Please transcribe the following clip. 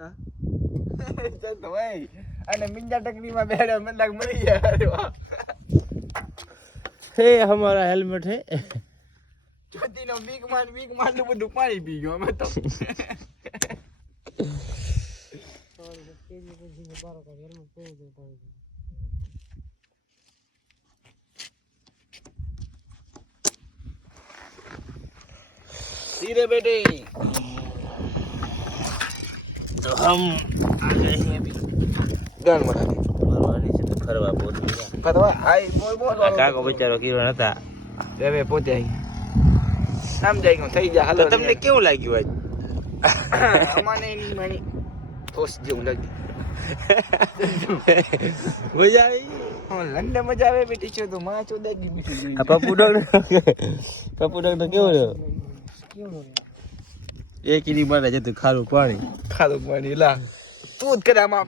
તો ભાઈ અને મિંજા ટકરીમાં બેડે મતલબ મરી ગયા હે હમારા હેલ્મેટ હે ચોથીનો વીક માં બધું પાણી પી ગયો અમે તો धीरे बेटे તો હમ આ ગए हैं अभी गान मरा મારવાની છે તો ફરવા બોલ पता आई बोल આ કાકો બિચારો કીરો નતા હવે પોતે આવી આમ જાય ગયો થઈ જા હાલો તો તમને કેવું લાગ્યું આજ અમાને એની માની ફોસ જેવું લાગ્યું મજા આવી લંડન મજા આવે બેટી છો તો માં ચોદા દી બીઠી આ પપ્પુ ડોગ તો કેવો રહ્યો એક ઈની મારે જતું ખારું પાણી ખાધું પાણી લા તું જ કરે આમાં